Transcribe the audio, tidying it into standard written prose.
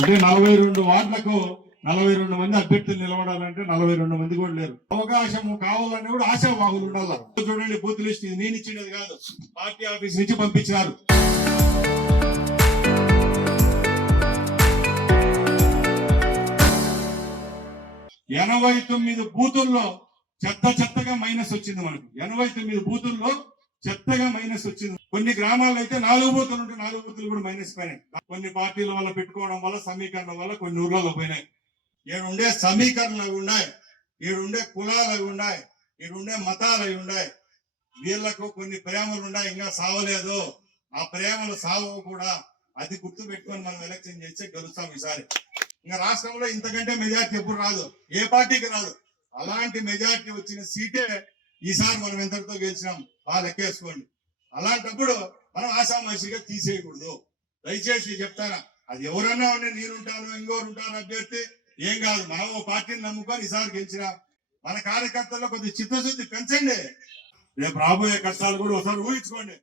అంటే 42 వార్డులకు 42 మంది అభ్యర్థులు నిలబడాలంటే 42 మంది కూడా లేరు. అవకాశం కావాలని కూడా ఆశావాహులు ఉండాలి. చూడండి, బూత్ లిస్ట్ ఇది నేను ఇచ్చినది కాదు, పార్టీ ఆఫీస్ నుంచి పంపించినారు. ఎనభై 89 బూతుల్లో చెత్తగా మైనస్ వచ్చింది మనకు. 89 బూతుల్లో చెత్తగా మైనస్ వచ్చింది. కొన్ని గ్రామాల్లో అయితే 4 బూతులు ఉంటే 4 బూతులు కూడా మైనస్ పోయినాయి. కొన్ని పార్టీల వల్ల పెట్టుకోవడం వల్ల, సమీకరణ వల్ల కొన్ని ఊర్లలో పోయినాయి. ఈడుండే సమీకరణలు ఉన్నాయి, ఈడుండే కులాలు అవి ఉన్నాయి, ఈడుండే మతాలు అవి ఉన్నాయి. వీళ్లకు కొన్ని ప్రేమలు ఉన్నాయి, ఇంకా సావలేదు. ఆ ప్రేమలు సావవు కూడా. అది గుర్తు పెట్టుకొని మనం ఎలక్షన్ చేస్తే గెలుస్తాం ఈసారి. ఇంకా రాష్ట్రంలో ఇంతకంటే మెజార్టీ ఎప్పుడు రాదు, ఏ పార్టీకి రాదు. అలాంటి మెజార్టీ వచ్చిన సీటే ఈసారి మనం ఎంతటితో గెలిచినాం బాగా లెక్కేసుకోండి. అలాంటప్పుడు మనం ఆశామాషిగా తీసేయకూడదు. దయచేసి చెప్తారా, అది ఎవరన్నా ఉంటే నేనుంటాను, ఇంకోరు ఉంటాను అభ్యర్థి ఏం కాదు. మనం ఓ పార్టీని నమ్ముకొని ఈసారి గెలిచినాం. మన కార్యకర్తల్లో కొద్ది చిత్తశుద్ధి పెంచండి. రేపు రాబోయే కష్టాలు కూడా ఒకసారి ఊహించుకోండి.